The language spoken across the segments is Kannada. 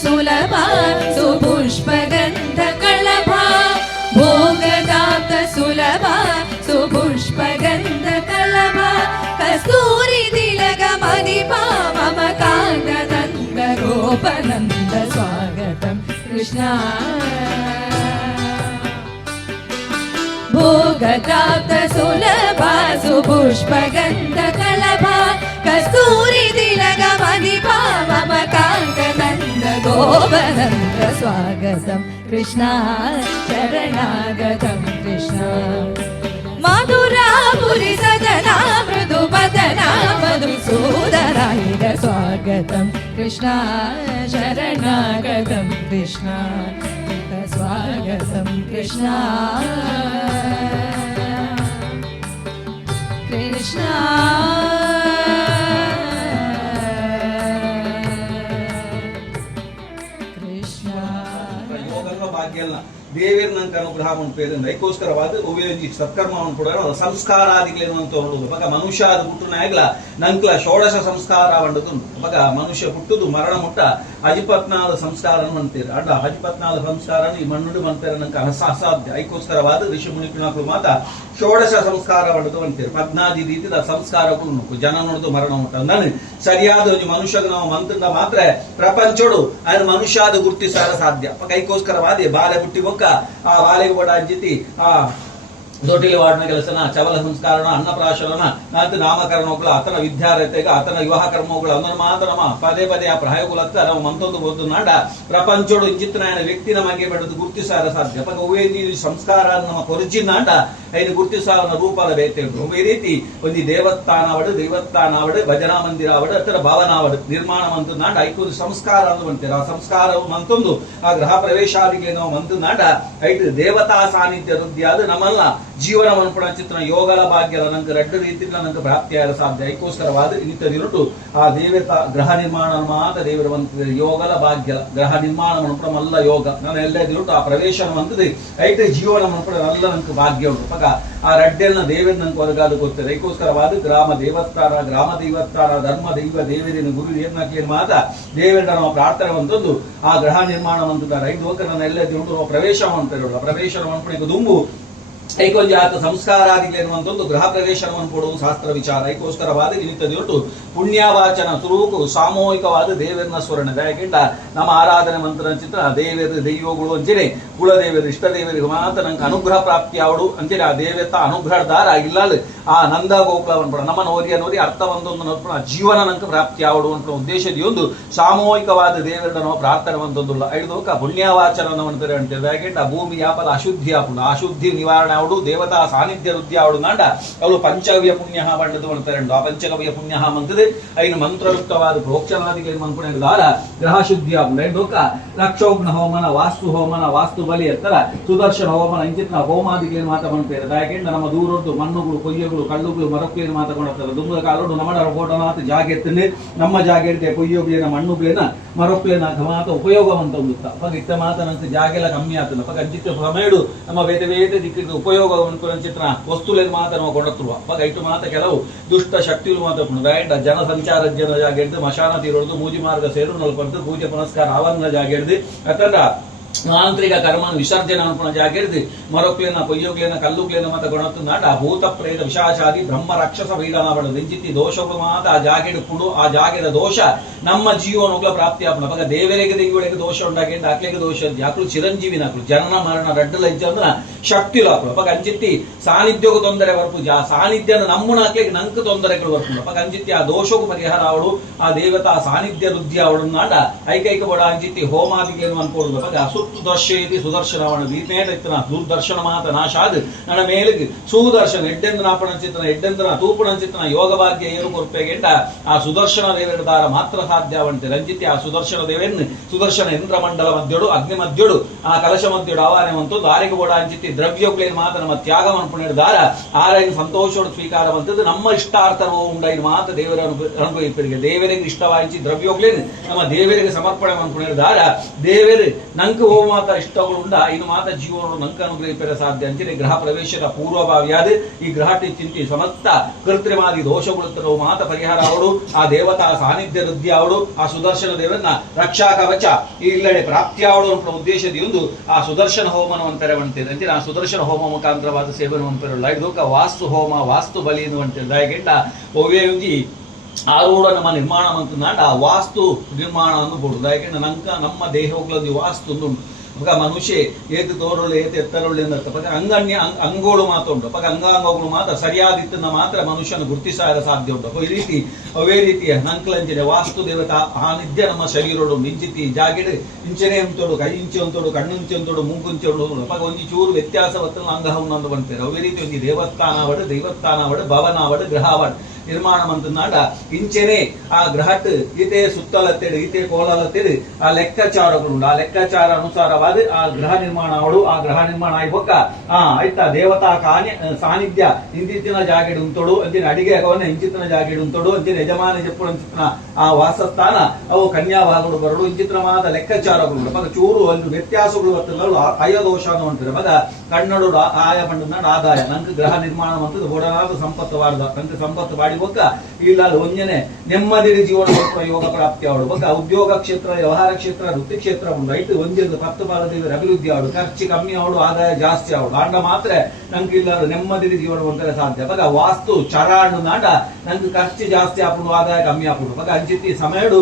ಸುಲಭ ಸುಪುಷ್ಪಗಂಧ ಕಳಭ ಭೋಗದಾತ ಸುಲಭ ಸುಪುಷ್ಪಗಂಧ ಕಳಭ ಕಸ್ತೂರಿ ತಿಲಕ ಮದಿಪ ಮಮ ಕಾಂತದಂತ ಗೋಪನಂದ ಸ್ವಾಗತಂ ಕೃಷ್ಣ ಭೋಗದಾತ ಸುಲಭ ಸುಪುಷ್ಪಗಂಧ ಕಳಭ ಕಸ್ತೂರಿ ತಿಲಕ ಮದಿಪ ಮಮ ಕಾಂತದಂತ ಗೋಪನಂದ ಸ್ವಾಗತಂ ಕೃಷ್ಣ ಶರಣಾಗತಂ ಕೃಷ್ಣ ಮಧುರಾಪುರಿ ಸದನ ಮೃದು ಬದನ ಮಧುಸೂದನಾಯ ಸ್ವಾಗತಂ ಕೃಷ್ಣ ಶರಣಾಗತಂ ಕೃಷ್ಣ ಸ್ವಾಗತಂ ಕೃಷ್ಣ ಕೃಷ್ಣ ದೇವರನಂಕ ಅನುಗ್ರಹ ಪೇರಿಂದ ಅದಕ್ಕೋಸ್ಕರವಾದ ಉಪಯೋಗಿ ಸತ್ಕರ್ಮವನ್ನು ಕೂಡ ಸಂಸ್ಕಾರಾದಿಗಳೇನುವಂತ ಹೊರಡುದು ಬಗ ಮನುಷ್ಯ ಅದು ಹುಟ್ಟುನ ಆಗ್ಲ ನಂಕ್ಲ ಷೋಡಶ ಸಂಸ್ಕಾರ ಬಂಡದು ಬಗ ಮನುಷ್ಯ ಹುಟ್ಟುದು ಮರಣ ಮುಟ್ಟ 14 ಸಂಸ್ಕಾರ ಅಂತೀರ ಅಡ್ಡ 14 ಸಂಸ್ಕಾರ ಈ ಮಣ್ಣುಡು ಮಂತರ ನಂಕ ಅಸಾಧ್ಯ ಅದಕ್ಕೋಸ್ಕರವಾದ ಋಷಿ ಮುನಿಪಿನಗಳು ಮಾತ ಷೋಡಶ ಸಂಸ್ಕಾರ ಬಂಡದು ಅಂತೀರ 14 ರೀತಿಯ ಸಂಸ್ಕಾರಗಳು ಜನ ನೋಡುದು ಮರಣ ಮುಟ್ಟ ನಾನು ಸರಿಯಾದ ಒಂದು ಮನುಷ್ಯಗೆ ನಾವು ಮಂತ್ರ ಮಾತ್ರ ಪ್ರಪಂಚೋಡು ಅದನ್ನ ಮನುಷ್ಯಾದ ಗುರುತಿಸಾರ ಸಾಧ್ಯ ಅದಕ್ಕೋಸ್ಕರವಾದ ಬಾಲೆ ಹುಟ್ಟಿ ಬೊಕ್ಕ ಆ ಬಾಲೆಗೆ ಬಡ ಅಂಜಿತಿ ಆ ದೊಡ್ಡಿಲಿ ವಾಡಿನ ಕೆಲಸನ ಚವಲ ಸಂಸ್ಕಾರನ ಅನ್ನಪ್ರಾಶನ ನಂತರ ನಾಮಕರಣಗಳು ಆತನ ವಿದ್ಯಾರ್ಥಿಗ ಆತನ ವಿವಾಹ ಕರ್ಮಗಳು ಅದನ್ನು ಮಾತ್ರ ನಮ್ಮ ಪದೇ ಪದೇ ಆ ಪ್ರಾಯಗುಲತ್ತ ನಾವು ಮಂತೊಂದು ಓದು ನಾಡ ಪ್ರಪಂಚೋಡು ಇಂಚಿತ್ನಾಯನ ವ್ಯಕ್ತಿ ನಮಗೆ ಬೆಳೆದು ಗುರುತಿಸಾರ ಸಾಧ್ಯ ಉವೇದಿ ಸಂಸ್ಕಾರ ನಮ್ಮ ಕೊರಜಿ ನಾಡ ಐದು ಗುರುತಿಸಾವನ ರೂಪದ ಬೇತೆ ಉಂಟು ಈ ರೀತಿ ಒಂದು ದೇವಸ್ಥಾನವಡು ಭಜನಾ ಮಂದಿರ ಅವಡು ಅಥವಾ ಭವನಾವಡು ನಿರ್ಮಾಣ ಮಂತು ನಾಡ ಐದು ಸಂಸ್ಕಾರ ಅಂತ ಬಂತೀರ ಆ ಸಂಸ್ಕಾರವು ಮಂತೊಂದು ಆ ಗೃಹ ಪ್ರವೇಶಾದಿಗೆ ನಾವು ಮಂತು ನಾಡ ಐದು ದೇವತಾ ಸಾನ್ನಿಧ್ಯ ವೃದ್ಧಿ ಅದು ನಮ್ಮಲ್ಲ ಜೀವನ ಮನ್ಪುಣ ಚಿತ್ರ ಯೋಗಲ ಭಾಗ್ಯದ ನಂಗೆ ರೆಡ್ಡು ರೀತಿಯಿಂದ ನಂಗೆ ಪ್ರಾಪ್ತಿಯಾಗ ಸಾಧ್ಯ ಅದಕ್ಕೋಸ್ಕರವಾದ ಇಂಥದಿರುಟ್ಟು ಆ ದೇವತಾ ಗ್ರಹ ನಿರ್ಮಾಣ ಮಾತ್ರ ದೇವರ ಬಂತದೆ ಯೋಗಲ ಭಾಗ್ಯ ಗ್ರಹ ನಿರ್ಮಾಣ ಮನ್ಪುಣ ಮಲ್ಲ ಯೋಗ ನಾನು ಎಲ್ಲ ಇರುಟ್ಟು ಆ ಪ್ರವೇಶ ಬಂತದೆ ಐತೆ ಜೀವನ ಮನ್ಪುಣ ಎಲ್ಲ ನಂಗೆ ಭಾಗ್ಯ ಉಂಟು ಪಕ್ಕ ಆ ರಡ್ಡೆಲ್ಲ ದೇವರ ನಂಗೆ ಹೊರಗಾದ ಗೊತ್ತದೆ ಅದಕ್ಕೋಸ್ಕರವಾದ ಗ್ರಾಮ ದೇವಸ್ಥಾನ ಧರ್ಮ ದೈವ ದೇವರಿನ ಗುರು ಏನ್ ಮಾತ ದೇವರ ನಮ್ಮ ಪ್ರಾರ್ಥನೆ ಬಂತದ್ದು ಆ ಗ್ರಹ ನಿರ್ಮಾಣ ಬಂತದ ಐದು ಹೋಗ ನನ್ನ ಎಲ್ಲ ಇರುಟ್ಟು ಪ್ರವೇಶ ಮಾಡ್ತಾರೆ ಪ್ರವೇಶ ಮನ್ಪುಣಿಗೆ ದುಂಬು ಐಕೊಂಜಿ ಆತ ಸಂಸ್ಕಾರಾದಿಗಳೇನುವಂತ ಒಂದು ಗೃಹ ಪ್ರವೇಶವನ್ನು ಕೊಡುವುದು ಶಾಸ್ತ್ರ ವಿಚಾರ ಅದಕ್ಕೋಸ್ಕರವಾದ ಇಳಿತದಿಟ್ಟು ಪುಣ್ಯವಾಚನ ಸ್ವರೂಪ ಸಾಮೂಹಿಕವಾದ ದೇವರನ್ನ ಸ್ವರ್ಣ ಯಾಕೆಂಡ ನಮ್ಮ ಆರಾಧನೆ ಮಂತ್ರ ಚಿತ್ರ ದೇವರ ದೈವಗಳು ಅಂಚೆನೆ ಕುಲದೇವರು ಇಷ್ಟ ದೇವರಿಗೆ ಮಾತ್ರ ನಂಗೆ ಅನುಗ್ರಹ ಪ್ರಾಪ್ತಿ ಅವಡು ಅಂಚೆನೆ ಆ ದೇವತ ಅನುಗ್ರಹದಾರ ಇಲ್ಲ ಆ ನಂದ ಗೋಕುಲವನ್ನು ಕೂಡ ನಮ್ಮ ನೋರಿ ಅರ್ಥ ಒಂದೊಂದು ನೋಡ್ಕೊಂಡು ಆ ಜೀವನ ನಂಗೆ ಪ್ರಾಪ್ತಿ ಅವಡು ಅಂತ ಉದ್ದೇಶದ ಒಂದು ಸಾಮೂಹಿಕವಾದ ದೇವರ ನಾವು ಪ್ರಾರ್ಥನೆ ಒಂದೊಂದುಲ್ಲ ಐದು ಪುಣ್ಯವಾಚನವನ್ನು ಅಂತೇವೆ ಯಾಕೆಂಡ ಭೂಮಿ ಯಾಪದ ಅಶುದ್ಧಿ ಆಪುಂಡು ಆ ಶುದ್ಧಿ ನಿವಾರಣೆ ಅವಡು ದೇವತಾ ಸಾನ್ನಿಧ್ಯ ವೃದ್ಧಿ ಅವಡು ನಾಡ ಅವಳು ಪಂಚಗವ್ಯ ಪುಣ್ಯ ಬಂಡದು ಅಂತಾರೆ ಆ ಪಂಚಗವ್ಯ ಪುಣ್ಯ ಮಂತದೆ ಐನು ಮಂತ್ರಯುಕ್ತವಾದ ಪ್ರೋಕ್ಷಣಾದಿಗಳು ಮಂತ್ಕೊಂಡಾರ ಗ್ರಹ ಶುದ್ಧಿ ಆಪುಂಡು ಲಕ್ಷೋಗ್ನ ಹೋಮನ ವಾಸ್ತು ಬಲಿ ಎತ್ತರ ಸುದರ್ಶನ ಹೋಮನ ಇಂಚಿತ್ನ ಹೋಮಾದಿಗಳು ಮಾತ ಬಂತೇವೆ ಯಾಕೆಂಡ ನಮ್ಮ ದೂರದ್ದು ಮಣ್ಣುಗಳು ಕೊಯ್ಯಗಳು ಕಳ್ಳುಗಳು ಮರಕ್ಕೇನು ಮಾತಕೊಂಡಾರೆ ದುಂಬದ ಕಾಲೋಡು ನಮ್ಮ ಫೋಟೋನಾಥ ಜಾಗ ಎತ್ತನೆ ನಮ್ಮ ಜಾಗ ಇರ್ತೆ ಕೊಯ್ಯೋಗ್ಲೇನ ಮಣ್ಣುಗಳೇನ ಮರಕ್ಕೇನ ಮಾತ ಉಪಯೋಗವಂತ ಉಂಟು ಪಗ ಇತ್ತ ಮಾತನಂತ ಜಾಗ ಎಲ್ಲ ಕಮ್ಮಿ ಆಗ್ತದೆ ಪಗ ಅಂಚಿತ್ತ ಸಮಯಡು ನಮ್ಮ ಬೇತೆ ದಿಕ್ಕಿದ್ದು ಉಪಯೋಗ ಚಿತ್ರ ವಸ್ತುಲೇನು ಮಾತ ನಾವು ಕೊಂಡತ್ರುವ ಪಗ ಇಟ್ಟು ಮಾತ ಕೆಲವು ದುಷ್ಟ ಶಕ್ತಿಗಳು ಮಾತಾಡ ಜನ ಸಂಚಾರ ಜನ ಜಾಗ ಹಿಡಿದು ಮಶಾನ ತೀರೋದು ಮೂಜಿ ಮಾರ್ಗ ಸೇರು ನಲ್ಪಡ್ದು ಪೂಜೆ ಪುನಸ್ಕಾರ ಅವನ್ನ ಜಾಗ ಹಿಡಿದು ಅತಂದ್ರ ಮಾಂತ್ರಿಕ ಕರ್ಮನ ವಿಸರ್ಜನೆ ಅನ್ಪುಣ ಜಾಗ ಹಿಡಿದು ಮರೊಕ್ಲೇನ ಕೊಯ್ಯೋಗ್ಲೇನ ಕಲ್ಲುಗ್ಲೇನ ಮತ ಗುಣತ್ತು ನಾಡ ಭೂತ ಪ್ರೇತ ವಿಶಾಚಾದಿ ಬ್ರಹ್ಮ ರಾಕ್ಷಸ ವೈಡನ ಬಡದು ಇಂಚಿತ್ತಿ ದೋಷಗಳು ಮಾತ ಆ ಜಾಗ ಪುಡು ಆ ಜಾಗದ ದೋಷ ನಮ್ಮ ಜೀವನಗಳ ಪ್ರಾಪ್ತಿ ಆಪಣ ಪಗ ದೇವರಿಗೆ ದೈವಗಳಿಗೆ ದೋಷ ಉಂಟಾಗಿ ಆಕ್ಲಿಗೆ ದೋಷ ಯಾಕಲು ಚಿರಂಜೀವಿ ನಾಕಲು ಜನನ ಮರಣ ರಡ್ಡಲ ಇಜ್ಜಂದ್ರ ಶಕ್ತಿ ಹಾಕಲು ಪಗ ಅಂಚಿತ್ತಿ ಸಾನ್ನಿಧ್ಯೋಗ ತೊಂದರೆ ಬರ್ಪು ಸಾನ್ನಿಧ್ಯನ ನಮ್ಮನ ಹಾಕ್ಲಿಕ್ಕೆ ನಂಕ ತೊಂದರೆಗಳು ಬರ್ಪುಂಡ ಪಗ ಅಂಚಿತ್ತಿ ಆ ದೋಷಕ್ಕೂ ಪರಿಹಾರ ಅವಳು ಆ ದೇವತಾ ಸಾನ್ನಿಧ್ಯ ವೃದ್ಧಿ ಅವಳು ನಾಡ ಐಕೈಕ ಬಡ ಅಂಚಿತ್ತಿ ಹೋಮಾದಿಗಳೇನು ಅನ್ಕೊಡುದು ಪಗ ಸುದರ್ಶೇತಿ ಸುದರ್ಶನವಣ ದೀಪೇನ ದುರ್ದರ್ಶನ ಮಾತ ನಾಶಾದ್ ನನ್ನ ಮೇಲಿಗೆ ಸುದರ್ಶನ ಎಡ್ಡೆಂದ್ರ ನಾಪಣ ಚಿತ್ರನ ಎಡ್ಡೆಂದ್ರ ತೂಪಣ ಚಿತ್ರನ ಯೋಗ ಭಾಗ್ಯ ಏನು ಕೊರ್ಪೆಗೆಂಡ ಆ ಸುದರ್ಶನ ದೇವರ ದಾರ ಮಾತ್ರ ಸಾಧ್ಯವಂತೆ ರಂಜಿತಿ ಆ ಸುದರ್ಶನ ದೇವರನ್ನು ಸುದರ್ಶನ ಇಂದ್ರ ಮಂಡಲ ಮಧ್ಯಡು ಅಗ್ನಿ ಮಧ್ಯಡು ಆ ಕಲಶ ಮಧ್ಯಡು ಆವಾನೆ ಬಂತು ದಾರಿಗೆ ಬೋಡ ಅಂಚಿತಿ ದ್ರವ್ಯೋಗ್ಲೇನು ಮಾತ ನಮ್ಮ ತ್ಯಾಗ ಮನ್ಪುಣಿಡ ದಾರ ಆರೈನ ಸಂತೋಷೋಡು ಸ್ವೀಕಾರ ಬಂತದ್ದು ನಮ್ಮ ಇಷ್ಟಾರ್ಥವೋ ಉಂಡೈನ ಮಾತ ದೇವರ ಅನುಭವಿಪರಿಗೆ ದೇವರಿಗೆ ಇಷ್ಟವಾಯಿಸಿ ದ್ರವ್ಯೋಗ್ಲೇನು ನಮ್ಮ ದೇವರಿಗೆ ಸಮರ್ಪಣೆ ಮನ್ಪುಣಿಡ ದಾರ ದೇವರು ನಂಗೆ ಮಾತ ಇಷ್ಟಗಳುಂಡ ಇನ್ನು ಮಾತ ಜೀವನ ನಂಕ ಅನುಗ್ರಹಿಪರ ಸಾಧ್ಯ ಅಂಚನೆ ಗ್ರಹ ಪ್ರವೇಶದ ಪೂರ್ವಭಾವಿಯಾದ ಈ ಗ್ರಹ ಚಿಂತಿ ಸಮಸ್ತ ಕೃತ್ರಿಮಾದಿ ದೋಷಗಳು ಮಾತ ಪರಿಹಾರ ಅವಡು ಆ ದೇವತಾ ಸಾನ್ನಿಧ್ಯ ವೃದ್ಧಿ ಅವಡು ಆ ಸುದರ್ಶನ ದೇವರನ್ನ ರಕ್ಷಾ ಕವಚ ಇಲ್ಲಡೆ ಪ್ರಾಪ್ತಿ ಅವಡು ಅನ್ನೋ ಉದ್ದೇಶದಿಂದ ಆ ಸುದರ್ಶನ ಹೋಮನವಂತಾರೆ ಅಂತಿದೆ ಅಂತಿನ ಆ ಸುದರ್ಶನ ಹೋಮ ಮುಖಾಂತರವಾದ ಸೇವನವಂತರಲ್ಲ ಇದಕ್ಕ ವಾಸ್ತು ಹೋಮ ವಾಸ್ತು ಬಲಿ ಎನ್ನುವಂತಿದ್ದ ಗೆಂಡ ಒವ್ವೆಯುಂಜಿ ಆರೂಢ ನಮ್ಮ ನಿರ್ಮಾಣ ಅಂತ ಆ ವಾಸ್ತು ನಿರ್ಮಾಣ ಅನ್ನಬಹುದು ಯಾಕೆಂದ್ರೆ ನಮ್ಮ ದೇಹಗಳಲ್ಲಿ ವಾಸ್ತು ಉಂಟು ಮನುಷ್ಯ ಏತು ತೋರೊಳ್ಳೆ ಏತು ಎತ್ತರೊಳ್ಳೆ ಅಂತ ಪಕ್ಕ ಅಂಗೋಳು ಮಾತ್ರ ಉಂಟು ಪಕ್ಕ ಅಂಗಾಂಗಗಳು ಮಾತ್ರ ಸರಿಯಾದಿತ್ತನ್ನ ಮಾತ್ರ ಮನುಷ್ಯನ ಗುರುತಿಸಾಗ ಸಾಧ್ಯ ಉಂಟು ಈ ರೀತಿ ಅವೇ ರೀತಿಯ ನಂಕಲಂಚನೆ ವಾಸ್ತು ದೇವತಾ ಆ ನಿದ್ದೆ ನಮ್ಮ ಶರೀರೋಡು ಇಂಚಿತಿ ಜಾಗಿಡ್ ಇಂಚನೆ ಅಂತೋಡು ಕೈ ಇಂಚೆ ಅಂತೋಡು ಕಣ್ಣುಂಚೆ ಅಂತೋಡು ಮೂಗುಂಚೆ ಉಂಟು ಪಕ್ಕ ಒಂದು ಚೂರು ವ್ಯತ್ಯಾಸವತ್ತ ಅಂಗಹವನ್ನು ಅಂದು ಬಂತಾರೆ ಅವೇ ರೀತಿ ಒಂದು ದೇವಸ್ಥಾನವಡು ಭವನವಡು ಗ್ರಹವಡು ನಿರ್ಮಾಣ ಮಂತನಾಡ ಇಂಚೆನೆ ಆ ಗ್ರಹಟ್ ಈತೆ ಸುತ್ತಲತ್ತೇಡು ಈತೆ ಕೋಲಲತ್ತೇಡು ಆ ಲೆಕ್ಕಾಚಾರಗಳು ಆ ಲೆಕ್ಕಾಚಾರ ಅನುಸಾರವಾದ ಆ ಗ್ರಹ ನಿರ್ಮಾಣ ಅವಳು ಆ ಗ್ರಹ ನಿರ್ಮಾಣ ಆಯ್ಬೊಕ್ಕ ಆಯ್ತಾ ದೇವತಾ ಸಾನ್ನಿಧ್ಯ ಇಂದಿತ್ತಿನ ಜಾಗಿಡು ಉಂಟೋಡು ಅಂಚಿನ ಅಡಿಗೆ ಆಗವನ್ನ ಇಂಚಿತ್ತಿನ ಜಾಗಿಡು ಉಂಟೋಡು ಅಂಚಿನ ಯಜಮಾನ ಜಪ್ಪು ಅಂಚಿತ್ತಿನ ಆ ವಾಸಸ್ಥಾನ ಅವು ಕನ್ಯಾಭಾಗಗಳು ಬರಡು ಇಂಚಿತ್ರವಾದ ಲೆಕ್ಕಾಚಾರಗಳು ಮಗ ಚೂರು ಅಲ್ಲಿ ವ್ಯತ್ಯಾಸಗಳು ಬರ್ತದಲ್ಲ ಅಯದೋಷ ಅಂತಾರೆ ಮಗ ಕನ್ನಡ ಆಯ ಬಂಡ ಆದಾಯ ನಂಗೆ ಗ್ರಹ ನಿರ್ಮಾಣ ಅಂತದ್ದು ಬೋಡನಾದ ಸಂಪತ್ತು ವಾರದ ನಂಗೆ ಸಂಪತ್ತು ಬಾಡಿ ಬೊಕ್ಕ ಇಲ್ಲ ಒಂಜನೆ ನೆಮ್ಮದಿ ಜೀವನ ಯೋಗ ಪ್ರಾಪ್ತಿ ಅವಳು ಬೊಕ್ಕ ಉದ್ಯೋಗ ಕ್ಷೇತ್ರ ವ್ಯವಹಾರ ಕ್ಷೇತ್ರ ವೃತ್ತಿ ಕ್ಷೇತ್ರ ಉಂಟು ಐಟು ಒಂಜೊಂದು 10 ಪಾಲದೇವರ ಅಭಿವೃದ್ಧಿ ಅವಳು ಖರ್ಚು ಕಮ್ಮಿ ಅವಳು ಆದಾಯ ಜಾಸ್ತಿ ಅವಳು ಆಂಡ ಮಾತ್ರ ನಂಗೆ ಇಲ್ಲ ನೆಮ್ಮದಿ ಜೀವನ ಒಂದರೆ ಸಾಧ್ಯ ಬಗ ವಾಸ್ತು ಚರಾಂಡು ನಾಡ ನಂಗೆ ಖರ್ಚು ಜಾಸ್ತಿ ಆಪುಡು ಆದಾಯ ಕಮ್ಮಿ ಆಪುಡು ಬಗ ಅಂಚಿತಿ ಸಮಯಡು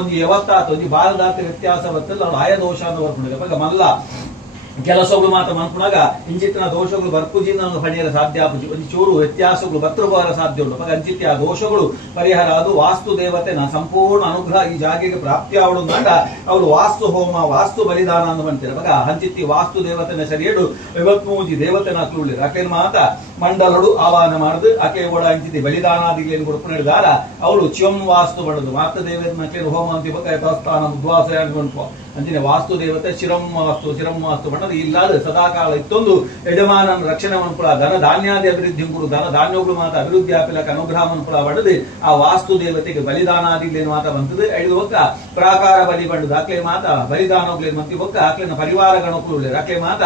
ಒಂದು ಯಾವತ್ತಾತ ಒಂದು ಬಾಲದಾತ ವ್ಯತ್ಯಾಸ ಬರ್ತಲ್ಲ ಅವಳು ಆಯ ದೋಷ ಅಂತ ಬರ್ಕೊಂಡಿದೆ ಬಗ ಮಲ್ಲ ಕೆಲಸಗಳು ಮಾತ್ರ ಮನ್ಪುನಾಗ ಇಂಚಿತ್ತಿನ ದೋಷಗಳು ಬರ್ಪುಜಿನ ಪಡೆಯಲು ಸಾಧ್ಯ ಆಪುಜಿ ಒಂದು ಚೂರು ವ್ಯತ್ಯಾಸಗಳು ಬರ್ತಬಾರ ಸಾಧ್ಯ ಉಂಟು ಅಂಚಿತ್ಯ ಆ ದೋಷಗಳು ಪರಿಹಾರ ಅದು ವಾಸ್ತು ದೇವತೆನ ಸಂಪೂರ್ಣ ಅನುಗ್ರಹ ಈ ಜಾಗೆಗೆ ಪ್ರಾಪ್ತಿ ಅವಳು ನಾಡ ಅವರು ವಾಸ್ತು ಹೋಮ ವಾಸ್ತು ಬಲಿದಾನ ಅಂತ ಬಂತಾರೆ ಬಗ ಹಂಚಿತ್ತಿ ವಾಸ್ತು ದೇವತೆನ ಸರಿಯಡು 53 ದೇವತೆನ ಹಾಕಿ ಆಕೆ ಮಾತ ಮಂಡಲಡು ಆಹ್ವಾನ ಮಾಡುದು ಆಕೆ ಕೂಡ ಹಂಚಿತಿ ಬಲಿದಾನಾದಿಗಳನ್ನು ಕೊಡ್ಕೊಂಡಿದ್ದಾರ ಅವಳು ಚಿಯಂ ವಾಸ್ತು ಬಡದು ಮಾತ ದೇವತೆನ ಹೋಮ ಅಂತ ಬಕ ದೇವಸ್ಥಾನ ಉದ್ವಾಸ ಅನ್ಕೊಂಡ್ಕೊ ಅಂಚಿನ ವಾಸ್ತು ದೇವತೆ ಚಿರಂ ವಾಸ್ತು ಬಣ್ಣದ ಇಲ್ಲಾದ ಸದಾಕಾಲ ಇತ್ತೊಂದು ಯಜಮಾನನ ರಕ್ಷಣೆ ಮನ್ಪುಳ ಧನ ಧಾನ್ಯಾದಿ ಅಭಿವೃದ್ಧಿ ಧನ ಧಾನ್ಯಗಳು ಮಾತ್ರ ಅಭಿವೃದ್ಧಿ ಆಪಿಲಕ ಅನುಗ್ರಹ ಮನ್ಪುಳ ಬಡದು ಆ ವಾಸ್ತು ದೇವತೆಗೆ ಬಲಿದಾನಾದಿಗಳೇನು ಮಾತ ಬಂತದೆ ಐದು ಒಕ್ಕ ಪ್ರಾಕಾರ ಬಲಿ ಬಂಡದು ಆಕ್ಲೆ ಮಾತ ಬಲಿದಾನಗಳೇನು ಮಂತಿ ಒಕ್ಕ ಆಕ್ಲೆನ ಪರಿವಾರ ಗಣಕುಳು ಆಕ್ಲೆ ಮಾತ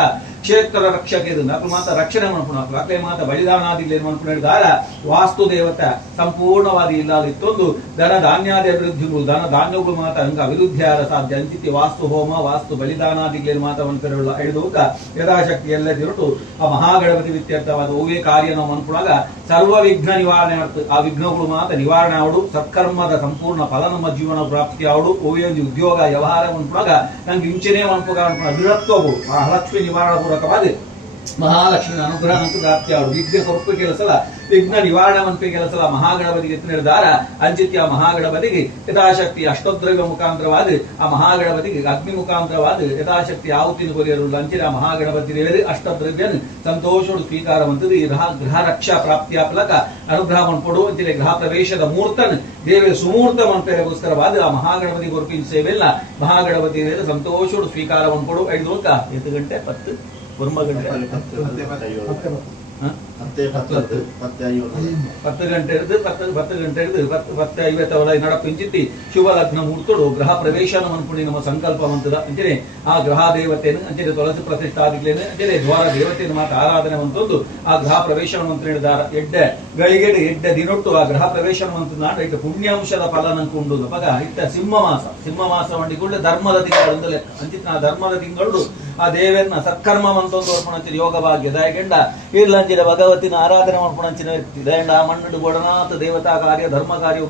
ಕ್ಷೇತ್ರ ರಕ್ಷಕ ಆಕ್ಲೆ ಮಾತ ರಕ್ಷಣೆ ಮನ್ಪುಣ ಆಕ್ಲೆ ಮಾತ ಬಲಿದಾನಾದಿಗಳೇನು ಮನ್ಪುಣಿದಾರ ವಾಸ್ತು ದೇವತೆ ಸಂಪೂರ್ಣವಾದಿ ಇಲ್ಲಾದ ಇತ್ತೊಂದು ಧನ ಧಾನ್ಯಾದಿ ಅಭಿವೃದ್ಧಿಗಳು ಧನ ಧಾನ್ಯಗಳು ಮಾತ ಹಂಗ ಅಭಿವೃದ್ಧಿ ಆದ ಸಾಧ್ಯ ಅಂಚಿತಿ ವಾಸ್ತು ಹೋಮ ವಾಸ್ತು ಬಲಿದಾನಾದಿಗಳೇನು ಮಾತ ಮನ್ಕರುಳ್ಳ ಐದುಕ ಯಥಾಶಕ್ತಿ ಎಲ್ಲ ತಿರುಟು ಆ ಮಹಾಗಣಪತಿ ವ್ಯತ್ಯರ್ಥವಾದ ಓವೇ ಕಾರ್ಯ ನಾವು ಅನ್ಕೊಂಡಾಗ ಸರ್ವ ವಿಘ್ನ ನಿವಾರಣೆ ಆಗ್ತದೆ ಆ ವಿಘ್ನಗಳು ಮಾತ್ರ ನಿವಾರಣೆ ಆವಡು ಸತ್ಕರ್ಮದ ಸಂಪೂರ್ಣ ಫಲ ನಮ್ಮ ಜೀವನ ಪ್ರಾಪ್ತಿ ಆವಡು ಓವೇ ಒಂದು ಉದ್ಯೋಗ ವ್ಯವಹಾರ ಅನ್ಕೊಂಡಾಗ ನಂಗೆ ಇಂಚನೆ ಅನ್ಕೋಗ ಅಭಿರತ್ವವು ಆ ಲಕ್ಷ್ಮಿ ನಿವಾರಣಾ ಪೂರ್ವಕವಾದ ಮಹಾಲಕ್ಷ್ಮಿ ಅನುಗ್ರಹ ನಂತು ಪ್ರಾಪ್ತಿ ಆವಡು ವಿಘ್ನ ಕೊರಪು ಕೆಲಸಲ ವಿಘ್ನ ನಿವಾರಣೆ ಮನ್ಪೆ ಕೆಲಸಲ ಮಹಾಗಣಪತಿಗೆ ನಿರ್ಧಾರ ಅಂಚಿತ್ಯ ಮಹಾಗಣಪತಿಗೆ ಯಥಾಶಕ್ತಿ ಅಷ್ಟೋದ್ರವ್ಯ ಮುಖಾಂತರವಾದ ಆ ಮಹಾಗಣಪತಿಗೆ ಅಗ್ನಿ ಮುಖಾಂತರವಾದ ಯಥಾಶಕ್ತಿ ಆಹುತಿನ ಕೊರಿಯರು ಅಂಚಿನ ಆ ಮಹಾಗಣಪತಿ ದೇವರು ಅಷ್ಟದ್ರವ್ಯನ ಸಂತೋಷೋಡು ಸ್ವೀಕಾರವಂತದ್ದು ಈ ಗೃಹ ರಕ್ಷಾ ಪ್ರಾಪ್ತಿಯಾಪಲಕ ಅನುಗ್ರಹ ಮನ್ಪಡು ಅಂಚಿನ ಗೃಹ ಪ್ರವೇಶದ ಮೂರ್ತನ್ ದೇವರ ಸುಮೂರ್ತ ಮನ್ಪೆಗೋಸ್ಕರವಾದ ಆ ಮಹಾಗಣಪತಿ ಕೊರಪಿನ ಸೇವೆಲ್ಲ ಮಹಾಗಣಪತಿ ದೇವರು ಸಂತೋಷೋಡು ಸ್ವೀಕಾರ ಮನ್ಪಡು 5 ಗಂಟೆ 10 ಗಂಟೆ 10 ಗಂಟೆ ಹಿಡಿದು 10:50 ನಡಪಿಂಚಿತ್ತಿ ಶುಭ ಲಗ್ನ ಮುಹೂರ್ತೋಡು ಗೃಹ ಪ್ರವೇಶನ ಮನ್ಪುಣಿ ನಮ್ಮ ಸಂಕಲ್ಪ ಮಂತದ ಅಂಚನೆ ಆ ಗೃಹ ದೇವತೆಯನ್ನು ಅಂಚನೆ ತುಳಸಿ ಪ್ರತಿಷ್ಠಾದಿಗಳೇನು ಅಂಚನೆ ದ್ವಾರ ದೇವತೆಯನ್ನು ಮಾತ್ರ ಆರಾಧನೆ ಮಂತೊಂದು ಆ ಗೃಹ ಪ್ರವೇಶನ ಮಂತ್ರ ಹೇಳಿದಾರ ಎಡ್ಡೆ ದಿನೊಟ್ಟು ಆ ಗೃಹ ಪ್ರವೇಶನ ಮಂತ್ರ ನಾಟ ಇಟ್ಟ ಪುಣ್ಯಾಂಶದ ಫಲ ನಂಕೊಂಡು ಪಗ ಇಟ್ಟ ಸಿಂಹ ಮಾಸ ಮಂಡಿಕೊಂಡು ಧರ್ಮದ ತಿಂಗಳು ಲೆಕ್ಕ ಅಂಚಿತ್ ಆ ಧರ್ಮದ ತಿಂಗಳು ಆ ದೇವರನ್ನ ಸತ್ಕರ್ಮ ಮಂತೊಂದು ಅರ್ಪಣಂಚಿನ ಯೋಗ ಭಾಗ್ಯ ದಯಗೆಂಡ ಇರ್ಲಂಚಿನ ಭಗವತಿನ ಆರಾಧನೆ ಮಾಡ್ಕೊಂಡಂಚಿನ ವ್ಯಕ್ತಿ ದಯಂಡ ಮಣ್ಣು ಗೋಡನಾಥ ದೇವತಾ ಕಾರ್ಯ ಧರ್ಮ ಕಾರ್ಯ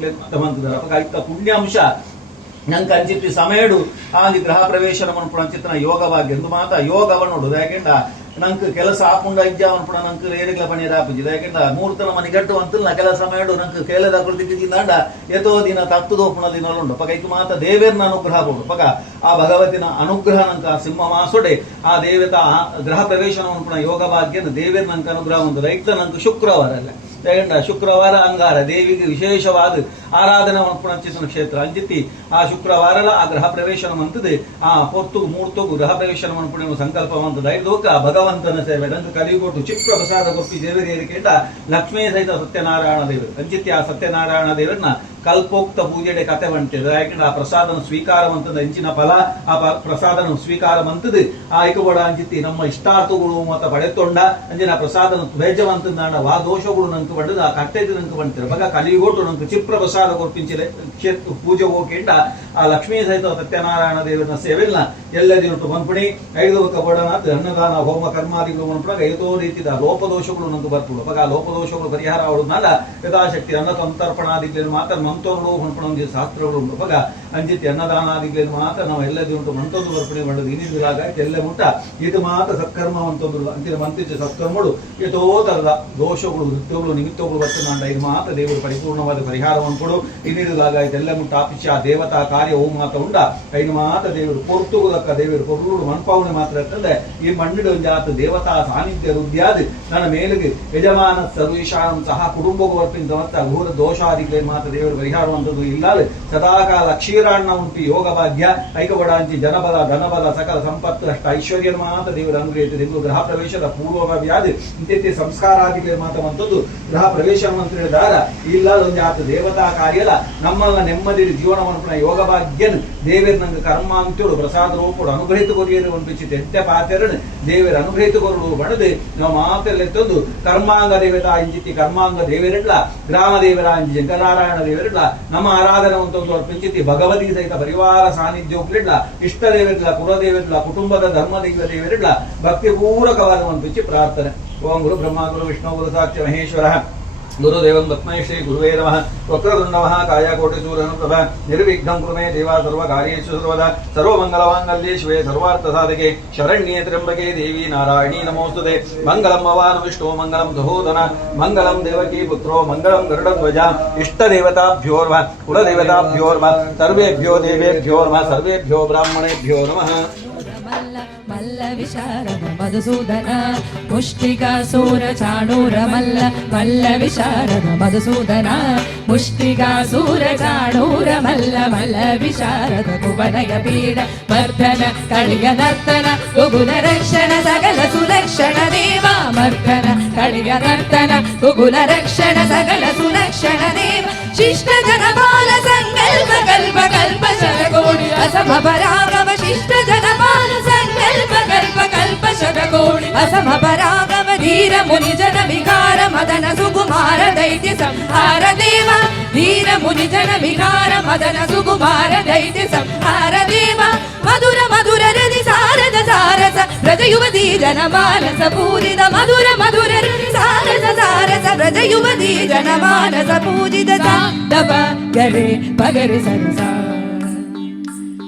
ಮಂತಿದ್ದಾರೆ ಅಪಗ ಇತ್ತ ಪುಣ್ಯಾಂಶ ನಂಗೆ ಅಂಚಿತ್ತಿ ಸಮಯಡು ಆ ಗೃಹ ಪ್ರವೇಶನ ಮಾಡ್ಕೊಂಡಂಚಿನ ಯೋಗ ಭಾಗ್ಯ ಎಂದು ಮಾತ ಯೋಗವನ್ನೋಡು ದಯಗೆಂಡ ನಂಗೆ ಕೆಲಸ ಆಪುಂಡ ಇಜ್ಜಾವನ್ಪುಣ ನಂಗೆ ಏರಿಗ್ಲ ಪಣಿಯದ ಆಪುಜಿದ ಯಾಕೆಂದ ಮೂರ್ತನ ಮನೆ ಗಟ್ಟು ಅಂತಲ್ಲ ಕೆಲಸ ಮೇಡು ನಂಗೆ ಕೇಳದ ಕೃತಿಗಿಂದಾಂಡ ಎತೋ ದಿನ ತತ್ತುದೋಪುಣ ದಿನಲ್ಲುಂಡು ಪಗ ಇದು ಮಾತ ದೇವೇರ್ನ ಅನುಗ್ರಹ ಬೋಡು ಪಗ ಆ ಭಗವತಿನ ಅನುಗ್ರಹ ನಂಕ ಸಿಂಹ ಮಾಸೊಡೆ ಆ ದೇವತಾ ಗೃಹ ಪ್ರವೇಶನ ಯೋಗ ಭಾಗ್ಯನ ದೇವೇರ್ ನಂಗೆ ಅನುಗ್ರಹ ಉಂಟು ರೈತ ನಂಗೆ ಶುಕ್ರವಾರ ಅಲ್ಲ ಶುಕ್ರವಾರ ಅಂಗಾರ ದೇವಿಗೆ ವಿಶೇಷವಾದ ಆರಾಧನಾ ಮನ್ಪುಣಚಿತನ ಕ್ಷೇತ್ರ ಅಂಜಿತಿ ಆ ಶುಕ್ರವಾರಲ ಆ ಗೃಹ ಪ್ರವೇಶನ ಮಂತದೆ ಆ ಪೊತ್ತು ಮೂರ್ತುಗು ಗೃಹ ಪ್ರವೇಶನ ಮನ್ಪುಣ ಸಂಕಲ್ಪ ಮಂತದ ಐದೋಕ ಭಗವಂತನ ಸೇವೆ ನಂಗೆ ಕಲಿಗೊಟ್ಟು ಚಿಕ್ಕ ಪ್ರಸಾದ ಗೊಪ್ಪಿ ದೇವರಿಯರಿಕೆಂಡ ಲಕ್ಷ್ಮೀ ಸಹಿತ ಸತ್ಯನಾರಾಯಣ ದೇವರು ಅಂಜಿತಿ ಆ ಸತ್ಯನಾರಾಯಣ ದೇವರನ್ನ ಕಲ್ಪೋಕ್ತ ಪೂಜೆಡೆ ಕತೆ ಬಂಟಿದೆ ಯಾಕಂದ್ರೆ ಆ ಪ್ರಸಾದನ ಸ್ವೀಕಾರವಂತದ ಇಂಚಿನ ಫಲ ಆ ಪ್ರಸಾದನ ಸ್ವೀಕಾರವಂತದ್ದು ಆ ಐಕಬೋಡ ಅಂಚಿತಿ ನಮ್ಮ ಇಷ್ಟಾರ್ಥಗಳು ಮತ್ತ ಪಡೆತೊಂಡ ಅಂಜಿನ ಪ್ರಸಾದನ ದ್ವೇಜವಂತದ ವಾ ದೋಷಗಳು ನಂಕು ಬಂಡದು ಆ ಕಟ್ಟೆದು ನಂಕು ಬಂತಿರ ಬಗ ಕಲಿಗೋಟು ನಂಕು ಚಿಪ್ರ ಪ್ರಸಾದ ಕೊರ್ಪಿಂಚಿದೆ ಪೂಜೆ ಹೋಗಿಂಡ ಆ ಲಕ್ಷ್ಮೀ ಸಹಿತ ಸತ್ಯನಾರಾಯಣ ದೇವರನ್ನ ಸೇವೆಲ್ಲ ಎಲ್ಲದಿರುಟ್ಟು ಬಂದ್ಬಿಡಿ 5 ಕಬೋಡನಾಥ ಅನ್ನದಾನ ಹೋಮ ಕರ್ಮಾದಿಗಳು ಬಂದ್ಬಿಡಾಗ ಏತೋ ರೀತಿದ ಲೋಪದೋಷಗಳು ನಂಕು ಬರ್ಬಿಡು ಬಗ ಆ ಲೋಪದೋಷಗಳು ಪರಿಹಾರ ಅವಳದ್ಮೇಲೆ ಯಥಾಶಕ್ತಿ ಅನ್ನ ಸಂತರ್ಪಣಾದಿಗಳು ಮಾತ್ರ ಮಂತೋರ್ಗಳು ಹೊಂದ್ಕೊಂಡು ಶಾಸ್ತ್ರಗಳು ಉಂಟು ಬಗ ಅಂಜಿತಿ ಅನ್ನದಾನಾದಿಗಳು ಮಾತ್ರ ನಾವು ಎಲ್ಲದಿ ಉಂಟು ಮಂತೊಂದು ಬರ್ಪಣೆ ಮಾಡೋದು ಇನ್ನಿಂದಾಗ ಎಲ್ಲ ಮುಟ್ಟ ಇದು ಮಾತ್ರ ಸತ್ಕರ್ಮ ಅಂತಂದ್ರು ಅಂತಿನ ಮಂತಿಚ್ಚ ಸತ್ಕರ್ಮಗಳು ಏತೋ ತರದ ದೋಷಗಳು ನೃತ್ಯಗಳು ನಿಮಿತ್ತಗಳು ಬರ್ತನಾಂಡ ಇದು ಮಾತ್ರ ದೇವರು ಪರಿಪೂರ್ಣವಾದ ಪರಿಹಾರವನ್ನು ಕೊಡು ಇನ್ನಿರುವಾಗ ಇದೆಲ್ಲ ಮುಟ್ಟ ಆಪಿಷ ದೇವತಾ ಕಾರ್ಯ ಓ ಮಾತ್ರ ಉಂಡ ಐದು ಮಾತ್ರ ದೇವರು ಪೊರ್ತುವುದಕ್ಕ ದೇವರು ಕೊರ್ಲೂಡು ಮನ್ಪಾವಣೆ ಮಾತ್ರ ಇರ್ತದೆ ಈ ಮಣ್ಣಿಡು ಜಾತ ದೇವತಾ ಸಾನ್ನಿಧ್ಯ ವೃದ್ಧಿಯಾದ ನನ್ನ ಮೇಲಿಗೆ ಯಜಮಾನ ಸರ್ವೇಶಾಂ ಸಹ ಕುಟುಂಬಕ್ಕೆ ವರ್ಪಿನ ಸಮಸ್ತ ಘೋರ ದೋಷಾದಿಗಳು ಮಾತ್ರ ದೇವರು ಪರಿಹಾರವಂತದ್ದು ಇಲ್ಲದೆ ಸದಾಕಾಲ ಕ್ಷೀರಾಣ್ಣ ಉಂಟು ಯೋಗ ಭಾಗ್ಯ ಐಕಬಡಾಂಚಿ ಜನಬಲ ಧನಬಲ ಸಕಲ ಸಂಪತ್ತು ಅಷ್ಟ ಐಶ್ವರ್ಯ ಮಾತ್ರ ದೇವರು ಅನುಗ್ರಹಿತ ದೇವರು ಗೃಹ ಪ್ರವೇಶದ ಪೂರ್ವವ್ಯಾಧಿ ಇಂತಿ ಸಂಸ್ಕಾರಾದಿಗಳು ಮಾತ್ರ ಬಂತದ್ದು ಗೃಹ ಪ್ರವೇಶ ಅಂತ ಹೇಳಿದಾಗ ಇಲ್ಲ ಒಂದು ಆತ ದೇವತಾ ಕಾರ್ಯಲ್ಲ ನಮ್ಮನ್ನ ನೆಮ್ಮದಿ ಜೀವನವನ್ನು ಯೋಗ ಭಾಗ್ಯನ್ ದೇವರ ನಂಗೆ ಕರ್ಮ ಅಂತೇಳು ಪ್ರಸಾದ ರೂಪಡು ಅನುಗ್ರಹಿತ ಕೊರಿಯರು ಒಂದು ಬಿಚ್ಚಿ ತೆಟ್ಟ ಪಾತೆರನ್ ದೇವರ ಅನುಗ್ರಹಿತ ಕೊರಡು ಬಡದೆ ನಾವು ಮಾತೆಲ್ಲೆತ್ತೊಂದು ಕರ್ಮಾಂಗ ದೇವತಾ ಇಂಚಿತಿ ಕರ್ಮಾಂಗ ದೇವರಿಡ್ಲ ಗ್ರಾಮ ದೇವರ ಅಂಜಿ ಶಂಕರನಾರಾಯಣ ದೇವರಿಡ್ಲ ನಮ್ಮ ಆರಾಧನೆ ಒಂದು ಅರ್ಪಿಂಚಿತಿ ಭಗವತಿ ಸಹಿತ ಪರಿವಾರ ಸಾನ್ನಿಧ್ಯ ಒಪ್ಲಿಡ್ಲ ಇಷ್ಟ ದೇವರಿಡ್ಲ ಕುಲದೇವರಿಡ್ಲ ಕುಟುಂಬದ ಧರ್ಮ ದೇವರಿಡ್ಲ ಭಕ್ತಿ ಪೂರಕವಾದ ಒಂದು ಬಿಚ್ಚಿ ಪ್ರಾರ್ಥನೆ ಓಂ ಗುರು ಬ್ರಹ್ಮ ಗುರು ವಿಷ್ಣು ಗುರು ಸಾಕ್ಷಿ ಮಹೇಶ್ವರ ಗುರುದೇವಂ ದತ್ಮೈಶ್ರೀ ಗುರುವೇ ನಮಃ ವಕ್ರತುಂಡಃ ಕಾಯಕೋಟಿ ಸೂರ್ಯನುಪ್ರಭ ನಿರ್ವಿಘ್ನಂ ಕುರು ಮೇ ದೇವ ಸರ್ವ ಕಾರ್ಯೇಷು ಸರ್ವದಾ ಸರ್ವಮಂಗಲಮಾಂಗಲ್ಯೇ ಶಿವೆ ಸರ್ವಾರ್ಥ ಸಾಧಕೆ ಶರಣ್ಯೇ ತ್ರ್ಯಂಬಕೆ ದೇವಿ ನಾರಾಯಣಿ ನಮೋಸ್ತುತೆ ಮಂಗಲಂ ಭವಾನ್ ವಿಷ್ಣು ಮಂಗಲಂ ಧೂಧನ ಮಂಗಲಂ ದೇವಕೀ ಪುತ್ರೋ ಮಂಗಲಂ ಗರುಡಧ್ವಜ ಇಷ್ಟ ದೇವತಾಭ್ಯೋರ್ವ ಕುಲದೇವತಾಭ್ಯೋರ್ವ ಸರ್ವೇಭ್ಯೋ ದೇವೇಭ್ಯೋರ್ವ ಸರ್ವೇಭ್ಯೋ ಬ್ರಾಹ್ಮಣೇಭ್ಯೋ ನಮಃ ಮಲ್ಲ ವಿಶಾರದ ಮಧುಸೂದನ ಮುಷ್ಟಿಕಾಸೂರ ಚಾಣೂರ ಮಲ್ಲ ಮಲ್ಲ ವಿಶಾರದ ಮಧುಸೂದನ ಮುಷ್ಟಿಕಾಸೂರ ಚಾಣೂರ ಮಲ್ಲ ಮಲ್ಲ ವಿಶಾರದ ಕುವನಯ ಪೀಡ ಮರ್ಧನ ಕಳಿಯ ನರ್ತನ ಕುಗುಲ ರಕ್ಷಣ ಸಕಲ ಸುಲಕ್ಷಣ ದೇವ ಮರ್ಧನ ಕಳಿಯ ನರ್ತನ ಕುಗುಲ ರಕ್ಷಣ ಸಕಲ ಸುಲಕ್ಷಣ ದೇವ ಶಿಷ್ಟ ಜನ ಬಾಲ ಸಂಕಲ್ಪ ಕಲ್ಪ ಕಲ್ಪ ಶರಕೋಡಿ ಅಸಮ ಪರಾಗಮ ಶಿಷ್ಟ ಜನ ಬಾಲ ಸಂಕಲ್ಪ ಕಲ್ಪ ಕಲ್ಪ ಶರಕೋಡಿ ಅಸಮ ಪರಾಗಮ ಧೀರ ಮುನಿ ಜನ ವಿಕಾರ ಮದನ ಸುಕುಮಾರ ದೈತ್ಯ ಸಂಹಾರ ದೇವ ಧೀರ ಮುನಿ ಜನ ವಿಕಾರ ಮದನ ಸುಕುಮಾರ ದೈತ್ಯ ಸಂಹಾರ ದೇವ ಮಧುರ ಮಧುರ ರದಿ ಸಾರದ ಸಾರಸ ವ್ರಜ ಯುವತಿ ಜನ ಮಾನಸ ಪೂಜಿತ ಮಧುರ ಮಧುರ ರದಿ ಸಾರಸ ಸಾರಸ ವ್ರಜ ಯುವತಿ ಜನ ಮಾನಸ ಪೂಜಿತ ದಪ ಗರೆ ಪಗರೆ ಸರಸ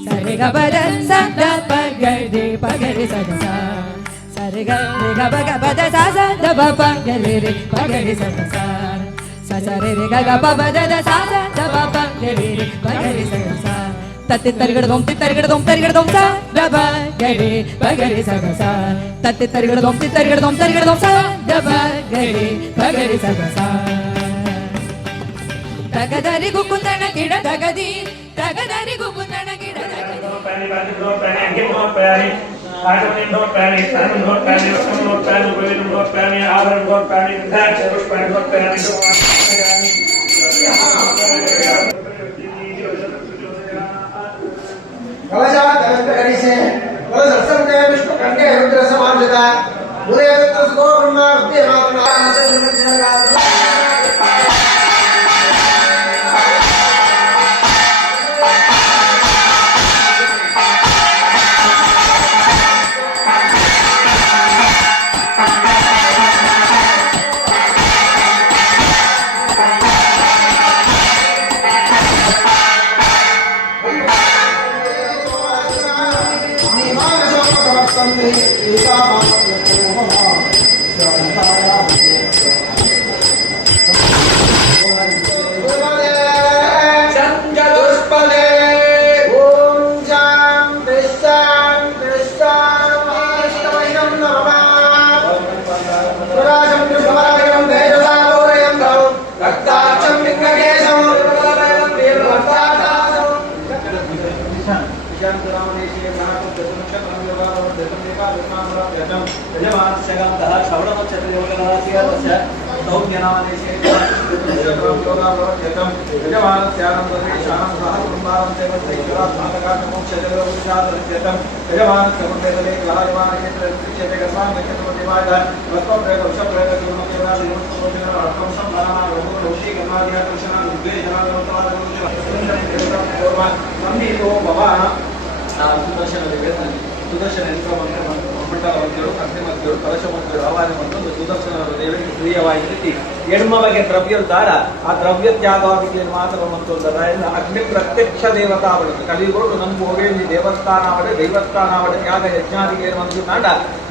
ಸರೆ ಗಬರ ಸದ ಪಗರೆ ಪಗರೆ ಸರಸ ಸರೆ ಗರೆ ಗಬ ಗಬದ ಸಾಸ ದಪ ಪಗರೆ ರೆ ಪಗರೆ ಸರಸ ಸಸರೆ ರೆ ಗಗ ಪಬದ ಸಾಸ ದಪ ಪಗರೆ ರೆ ಪಗರೆ ಸರಸ ತತ್ತಿ ತರಿಗಡದೊಂ ತಿತ್ತರಿಗಡದೊಂ ತರಿಗಡದೊಂ ಸ ದಪ ಗರೆ ಪಗರೆ ಸರಸ ತತ್ತಿ ತರಿಗಡದೊಂ ತಿತ್ತರಿಗಡದೊಂ ತರಿಗಡದೊಂ ಸ ದಪ ಗರೆ ಪಗರೆ ಸರಸ ತಗದರಿಗೂ ಕುಂದಣ ಗಿಡ ತಗದಿ ತಗದರಿಗೂ ಕುಂದಣ ಗಿಡ ಸುದರ್ಶನ ಯಂತ್ರ ಮಂಡಲ ಮಂದಿರು ಅಗ್ನಿ ಮಂದಿರು ಕಲಶ ಮಂದಿರು ಆವಾಹನೆ ಮಂದಿರು ಸುದರ್ಶನ ದೇವರಿಗೆ ಪ್ರಿಯವಾಗಿ ರೀತಿ ಎಡ್ಮವಗೆ ದ್ರವ್ಯ ದಾರ ಆ ದ್ರವ್ಯ ತ್ಯಾಗವಾಗಿ ಮಾತ್ರ ಮಂತ್ರದ ಅಗ್ನಿ ಪ್ರತ್ಯಕ್ಷ ದೇವತಾ ಅವಳು ಕಲಿಗೋಡು ನಮ್ಮ ಹೋಗಿ ದೇವಸ್ಥಾನ ಅವಡೆ ತ್ಯಾಗ ಯಜ್ಞಾದಿಗೆ ಮಂದಿರು ನಾಡ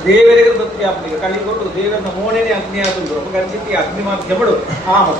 ದೇವರಿಗೆ ನೃತ್ಯಾಪನಿಗೆ ಕಲಿಗೋಡು ದೇವರನ್ನ ಮೋಣೆನೆ ಅಗ್ನಿ ಆದುಂಡು ಗಂಜಿತಿ ಅಗ್ನಿ ಮಾಧ್ಯಮಗಳು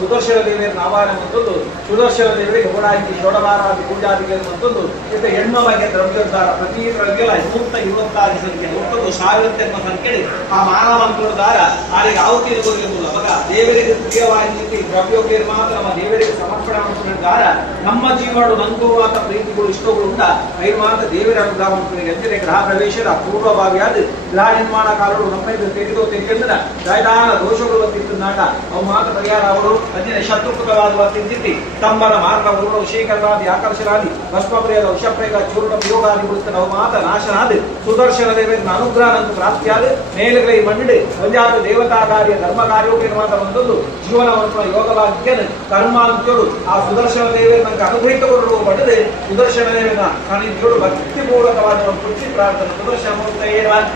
ಸುದರ್ಶನ ದೇವರನ್ನ ಆವಾಹನೆ ಮಂತದ್ದು ಸುದರ್ಶನ ದೇವರಿಗೆ ಓಡಾಗಿ ಷೋಡವಾರಾದಿ ಪೂಜಾದಿಗೆ ಮಂತದ್ದು ಇದು ಹೆಣ್ಮವಗೆ ದ್ರವ್ಯೋದ್ಧಾರ ಪ್ರತಿ ದ್ರವ್ಯ 126 ಸಂಖ್ಯೆ 1,1000 ಸಂಖ್ಯೆ ಆ ಮಾನವಂತರ ದಾರ ಆರಿಗೆ ಆಹುತಿ ಇರಲಿಲ್ಲ ಮಗ ದೇವರಿಗೆ ಪ್ರಿಯವಾಗಿ ದ್ರವ್ಯೋಗ್ಯರು ಮಾತ್ರ ನಮ್ಮ ದೇವರಿಗೆ ಸಮರ್ಪಣೆ ಮಾಡಿಕೊಂಡಾರ ನಮ್ಮ ಜೀವಗಳು ನಂಗುವಾತ ಪ್ರೀತಿಗಳು ಇಷ್ಟಗಳು ಉಂಟ ಐದು ಮಾತ್ರ ದೇವರ ಅನುಗ್ರಹ ಎಂದರೆ ಗ್ರಹ ಪ್ರವೇಶದ ಪೂರ್ವಭಾವಿಯಾದ ಗ್ರಹ ನಿರ್ಮಾಣ ಕಾಲಗಳು ನಮ್ಮ ಇದು ತೆಗೆದಂದ್ರೆ ರಾಜಧಾನ ದೋಷಗಳು ಬರ್ತಿದ್ದಾಗ ಅವು ಮಾತ್ರ ಪರಿಹಾರ ಅವರು ಅದೇ ಶತ್ರುಕೃತವಾದ ತಿಂದಿದ್ದಿ ತಂಬನ ಮಾರ್ಗ ಉರುಳು ಶೇಖರಾದಿ ಆಕರ್ಷಣಾದಿ ಭಸ್ಮಪ್ರಿಯದ ವಿಷಪ್ರೇಗ ಚೂರ್ಣ ಪ್ರಯೋಗಾದಿ ಬಿಡುತ್ತಾರೆ ಅವು ಮಾತ್ರ ನಾಶನಾದ ಸುದರ್ಶನ ದೇವರ ಅನುಗ್ರಹ ನಂದು ಪ್ರಾಪ್ತಿಯಾದ ಮೇಲುಗಳ ಈ ಮಣ್ಣು ಒಂದಾದ ದೇವತಾ ಕಾರ್ಯ ಧರ್ಮ ಕಾರ್ಯೋಪೇನ ಮಾತ್ರ ಬಂದದ್ದು ಜೀವನವನ್ನು ಯೋಗವಾಕ್ಯನ ಕರ್ಮಾಂತ್ಯರು ಆ ಸುದರ್ಶನ ದೇವರ ನನಗೆ ಅನುಗ್ರಹಿತಗೊಳ್ಳುವ ಪಡೆದು ಸುದರ್ಶನ ದೇವನ ನಾನು ಭಕ್ತಿಪೂರ್ವಕವಾದ ಒಂದು ಕುರ್ಚಿ ಪ್ರಾರ್ಥನೆ ಸುದರ್ಶನ ಮೂರ್ತ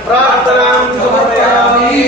ಪ್ರಾರ್ಥನಾ ಸಮರ್ಪಯಾಮಿ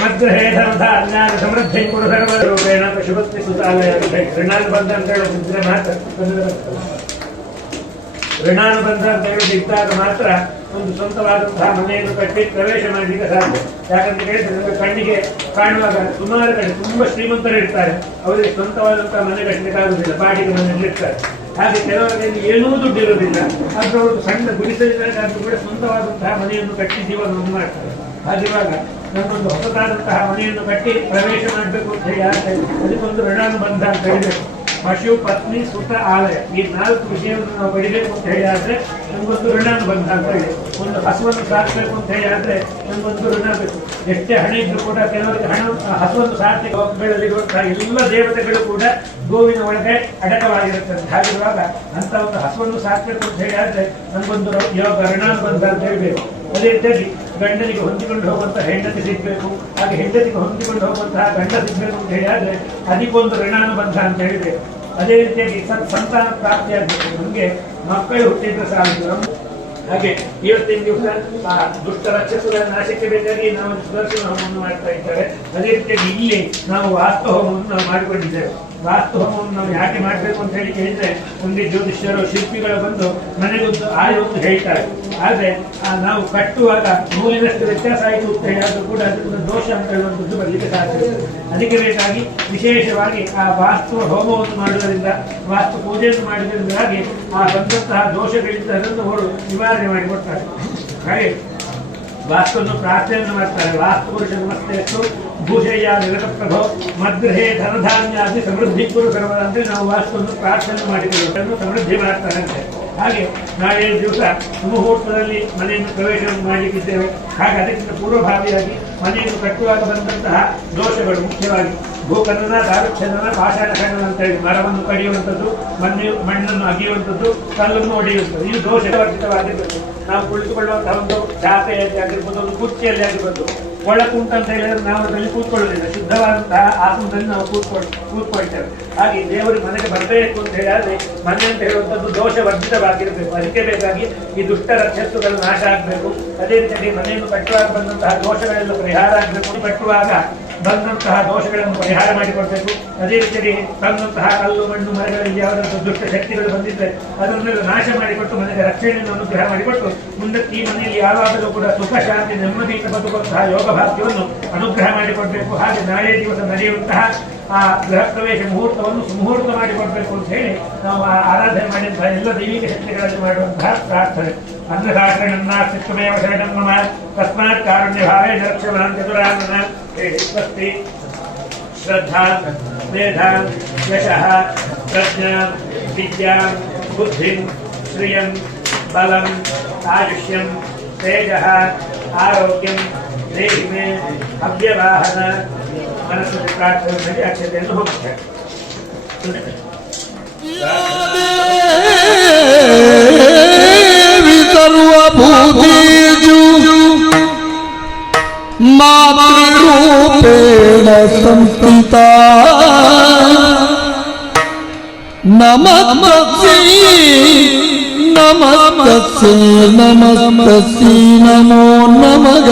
ಮದ್ಗೃಹೇ ಧರ್ಮಧಾನ್ಯಾನ ಸಮೃದ್ಧಿ ಕುರು ಸರ್ವರೂಪೇಣ ಪಶುಪತ್ನಿ ಸುತಾಲಯ ಋಣಾನುಬಂಧ ಅಂತ ಹೇಳಿದ್ರೆ ಮಾತ್ರ ಋಣಾನುಬಂಧ ಅಂತ ಹೇಳಿದ್ದಾಗ ಮಾತ್ರ ಒಂದು ಸ್ವಂತವಾದಂತಹ ಮನೆಯನ್ನು ಕಟ್ಟಿ ಪ್ರವೇಶ ಮಾಡಲಿಕ್ಕೆ ಸಾಧ್ಯ. ಯಾಕಂತ ಹೇಳಿದ್ರೆ ಕಣ್ಣಿಗೆ ಕಾಣುವಾಗ ಸುಮಾರು ಕಡೆ ತುಂಬಾ ಶ್ರೀಮಂತರು ಇರ್ತಾರೆ, ಅವರಿಗೆ ಸ್ವಂತವಾದಂತಹ ಮನೆ ಕಟ್ಟಲಿಕ್ಕಾಗುವುದಿಲ್ಲ, ಬಾಡಿಗೆ ಮನೆಯಲ್ಲಿರ್ತಾರೆ. ಹಾಗೆ ಕೆಲವರಲ್ಲಿ ಏನೂ ದುಡ್ಡಿರುವುದಿಲ್ಲ, ಅದರೊಳಗೆ ಸಣ್ಣ ಗುಡಿಸಲಿಕ್ಕಾದ್ರೂ ಕೂಡ ಸ್ವಂತವಾದಂತಹ ಮನೆಯನ್ನು ಕಟ್ಟಿ ಜೀವನವನ್ನು ಮಾಡ್ತಾರೆ. ಹಾಗಿರುವಾಗ ನಮ್ಮೊಂದು ಹೊಸದಾದಂತಹ ಮನೆಯನ್ನು ಕಟ್ಟಿ ಪ್ರವೇಶ ಮಾಡಬೇಕು ಅಂತ ಹೇಳಿ ಅದಕ್ಕೊಂದು ಋಣಾನುಬಂಧ ಅಂತ ಹೇಳಬೇಕು. ಪಶು ಪತ್ನಿ ಸುತ ಆಲಯ ಈ 4 ವಿಷಯವನ್ನು ನಾವು ಪಡಿಬೇಕು ಅಂತ ಹೇಳಿ ಆದ್ರೆ ನಮಗೊಂದು ಋಣ ಬಂದ ಅಂತ ಹೇಳಿ, ಒಂದು ಹಸುವನ್ನು ಸಾಕಬೇಕು ಅಂತ ಹೇಳಿ ಆದ್ರೆ ನಮಗೊಂದು ಋಣ ಬೇಕು. ಎಷ್ಟೇ ಹಣ ಇದ್ರು ಕೂಡ ಕೆಲವರಿಗೆ ಹಸುವನ್ನು ಸಾರ್ಥಕಗಳಲ್ಲಿರುವಂತಹ ಎಲ್ಲ ದೇವತೆಗಳು ಕೂಡ ಗೋವಿನ ಒಳಗೆ ಅಡಕವಾಗಿರುತ್ತದೆ. ಹಾಗಿರುವಾಗ ಅಂತ ಒಂದು ಹಸುವನ್ನು ಸಾಕಬೇಕು ಅಂತ ಹೇಳಿ ಆದ್ರೆ ನಮಗೊಂದು ಯೋಗ ಋಣ ಬಂದ ಅಂತ ಹೇಳ್ಬೇಕು. ಅದೇ ರೀತಿಯಾಗಿ ಗಂಡನಿಗೆ ಹೊಂದಿಕೊಂಡು ಹೋಗುವಂತಹ ಹೆಂಡತಿ ಸಿಗ್ಬೇಕು, ಹಾಗೆ ಹೆಂಡತಿಗೆ ಹೊಂದಿಕೊಂಡು ಹೋಗುವಂತಹ ಗಂಡ ಸಿಗ್ಬೇಕು ಅಂತ ಹೇಳಿ ಆದ್ರೆ ಅದಕ್ಕೊಂದು ಋಣಾನುಬಂಧ ಅಂತ ಹೇಳಿಬೇಕು. ಅದೇ ರೀತಿಯಾಗಿ ಸಂತಾನ ಪ್ರಾಪ್ತಿಯಾಗಬೇಕು, ನಮಗೆ ಮಕ್ಕಳು ಹುಟ್ಟಿದ್ರೆ ಸಾಕು. ಹಾಗೆ ಇವತ್ತಿನ ದಿವಸ ಆ ದುಷ್ಟ ರಾಕ್ಷಸರ ನಾಶಕ್ಕೆ ಬೇಕಾಗಿ ನಾವು ಸುದರ್ಶನ ಹೋಮವನ್ನು ಮಾಡ್ತಾ ಇದ್ದೇವೆ. ಅದೇ ರೀತಿಯಾಗಿ ಇಲ್ಲಿ ನಾವು ವಾಸ್ತು ಹೋಮವನ್ನು ನಾವು ಮಾಡಿಕೊಂಡಿದ್ದೇವೆ. ವಾಸ್ತು ಹೋಮವನ್ನು ನಾವು ಯಾಕೆ ಮಾಡಬೇಕು ಅಂತ ಹೇಳಿ ಕೇಳಿದ್ರೆ ನಮಗೆ ಜ್ಯೋತಿಷ್ಯರು ಶಿಲ್ಪಿಗಳು ಬಂದು ಮನೆಗೊಂದು ಆಯುವನ್ನು ಹೇಳ್ತಾರೆ. ಆದ್ರೆ ನಾವು ಕಟ್ಟುವಾಗ ನೂಲಿನಷ್ಟು ವ್ಯತ್ಯಾಸ ಆಯಿತು ಅಂತ ಹೇಳಿ ಆದ್ರೂ ಕೂಡ ಅದರಿಂದ ದೋಷ ಅಂತ ಹೇಳುವಂಥದ್ದು ಬರಲಿಕ್ಕೆ ಸಾಧ್ಯ ಇದೆ. ಅದಕ್ಕೆ ಬೇಕಾಗಿ ವಿಶೇಷವಾಗಿ ಆ ವಾಸ್ತು ಹೋಮವನ್ನು ಮಾಡುವುದರಿಂದ, ವಾಸ್ತು ಪೂಜೆಯನ್ನು ಮಾಡುವುದರಿಂದಾಗಿ ಆ ಬಂದಂತಹ ದೋಷಗಳಿಂದ ಅದನ್ನು ಅವರು ನಿವಾರಣೆ ಮಾಡಿಕೊಡ್ತಾರೆ. ಹಾಗೆ ವಾಸ್ತುವನ್ನು ಪ್ರಾರ್ಥನೆಯನ್ನು ಮಾಡ್ತಾರೆ. ವಾಸ್ತು ಪುರುಷ ನಮಸ್ತೆಸ್ತು ಭೂಷಯ್ಯ ನಿರತಪ್ರಭೋ ಮದ್ಗೃಹೇ ಧನಧಾನ್ಯಾದಿ ಸಮೃದ್ಧಿ ಕುರು ಸರ್ವದ ಅಂದ್ರೆ ನಾವು ವಾಸ್ತುವನ್ನು ಪ್ರಾರ್ಥನೆ ಮಾಡಿಕೊಳ್ಳುವುದನ್ನು ಸಮೃದ್ಧಿ ಮಾಡ್ತಾರೆ ಅಂತೆ. ಹಾಗೆ ನಾಳೆ ದಿವಸ ಮುಹೂರ್ತದಲ್ಲಿ ಮನೆಯನ್ನು ಪ್ರವೇಶವನ್ನು ಮಾಡಲಿಕ್ಕಿದ್ದೇವೆ. ಹಾಗೆ ಅದಕ್ಕಿಂತ ಪೂರ್ವಭಾವಿಯಾಗಿ ಮನೆಯನ್ನು ಕಟ್ಟುವಾಗ ಬಂದಂತಹ ದೋಷಗಳು, ಮುಖ್ಯವಾಗಿ ಭೂಕನ್ನನ, ದಾರುಕ್ಷನ, ಪಾಷಾಣ ಖಂಡನ ಅಂತ ಹೇಳಿ ಮರವನ್ನು ಕಡಿಯುವಂಥದ್ದು, ಮಣ್ಣನ್ನು ಅಗಿಯುವಂಥದ್ದು, ಕಲ್ಲನ್ನು ಒಡೆಯುವಂಥದ್ದು, ಇದು ದೋಷವರ್ಜಿತವಾಗಿರಬೇಕು. ನಾವು ಕುಳಿತುಕೊಳ್ಳುವಂತಹ ಒಂದು ಚಾಪೆಯಲ್ಲಿ ಆಗಿರ್ಬೋದು, ಒಂದು ಕುರ್ಚಿಯಲ್ಲಿ ಆಗಿರ್ಬೋದು, ಒಳಕುಂಟ ಅಂತ ಹೇಳಿದ್ರೆ ನಾವು ಅದರಲ್ಲಿ ಕೂತ್ಕೊಳ್ಳೋದಿಲ್ಲ, ಶುದ್ಧವಾದಂತಹ ಆಸನದಲ್ಲಿ ನಾವು ಕೂತ್ಕೊಳ್ತೇವೆ. ಹಾಗೆ ದೇವರು ಮನೆಗೆ ಬರಬೇಕು ಅಂತ ಹೇಳಿದ್ರೆ ಮನೆ ಅಂತ ಹೇಳುವಂಥದ್ದು ದೋಷವರ್ಜಿತವಾಗಿರಬೇಕು. ಅದಕ್ಕೆ ಬೇಕಾಗಿ ಈ ದುಷ್ಟ ರಾಕ್ಷಸಗಳು ನಾಶ ಆಗಬೇಕು. ಅದೇ ರೀತಿಯಾಗಿ ಮನೆಯನ್ನು ಕಟ್ಟುವಾಗ ಬಂದಂತಹ ದೋಷಗಳೆಲ್ಲ ಪರಿಹಾರ ಆಗಬೇಕು. ಕಟ್ಟುವಾಗ ಬಂದಂತಹ ದೋಷಗಳನ್ನು ಪರಿಹಾರ ಮಾಡಿಕೊಡ್ಬೇಕು. ಅದೇ ರೀತಿಯಾಗಿ ಬಂದಂತಹ ಕಲ್ಲು ಮಣ್ಣು ಮರಗಳಲ್ಲಿ ಯಾವುದಾದ್ರೂ ದುಷ್ಟ ಶಕ್ತಿಗಳು ಬಂದಿದ್ರೆ ಅದನ್ನೆಲ್ಲ ನಾಶ ಮಾಡಿಕೊಟ್ಟು ಮನೆಗೆ ರಕ್ಷಣೆಯನ್ನು ಅನುಗ್ರಹ ಮಾಡಿಕೊಟ್ಟು ಮುಂದಕ್ಕೆ ಈ ಮನೆಯಲ್ಲಿ ಯಾವಾಗಲೂ ಕೂಡ ಸುಖ ಶಾಂತಿ ನೆಮ್ಮದಿಯಿಂದ ಬದುಕುವಂತಹ ಯೋಗ ಭಾಗ್ಯವನ್ನು ಅನುಗ್ರಹ ಮಾಡಿಕೊಡ್ಬೇಕು. ಹಾಗೆ ನಾಳೆ ದಿವಸ ನಡೆಯುವಂತಹ ಆ ಗೃಹ ಪ್ರವೇಶ ಮುಹೂರ್ತವನ್ನು ಸುಮುಹೂರ್ತ ಮಾಡಿಕೊಡ್ಬೇಕು ಅಂತ ಹೇಳಿ ನಾವು ಆರಾಧನೆ ಮಾಡಿದಂತಹ ಎಲ್ಲ ದೈವಿಕ ಶಕ್ತಿಗಳಲ್ಲಿ ಮಾಡುವಂತಹ ಪ್ರಾರ್ಥನೆ. ಅನ್ನಶಾಸ್ತ್ರಮೇವ ಶರಣಂ ಮಮ ತಸ್ಮಾತ್ ಕಾರುಣ್ಯ ಭಾವೇ ರಕ್ಷಮಾನ್ ಚತುರಾನನ ಹೇಳಿ ಸ್ವಸ್ತಿ ಶ್ರದ್ಧಾ ಮೇಧಾ ಯಶಃ ಪ್ರಜ್ಞಾ ವಿದ್ಯಾ ಬುದ್ಧಿಂ ಶ್ರಿಯಂ ಬಲಂ ಆಯುಷ್ಯಂ ತೇಜಃ ಆರೋಗ್ಯಂ ದೇಹಿ ಮೇ ಅವ್ಯವಾಹನ ಮನಸ್ಸಿನ ಪ್ರಾರ್ಥನೆಯಲ್ಲಿ ಅಕ್ಷತೆಯನ್ನು ಹೋಗ್ತಾರೆ. ಸರ್ವಭೂತೇಷು ಮಾತೃರೂಪೇಣ ಸಂಸ್ಥಿತಾ ನಮಸ್ತಸ್ಯೈ ನಮಸ್ತಸ್ಯೈ ನಮಸ್ತಸ್ಯೈ ನಮೋ ನಮಃ.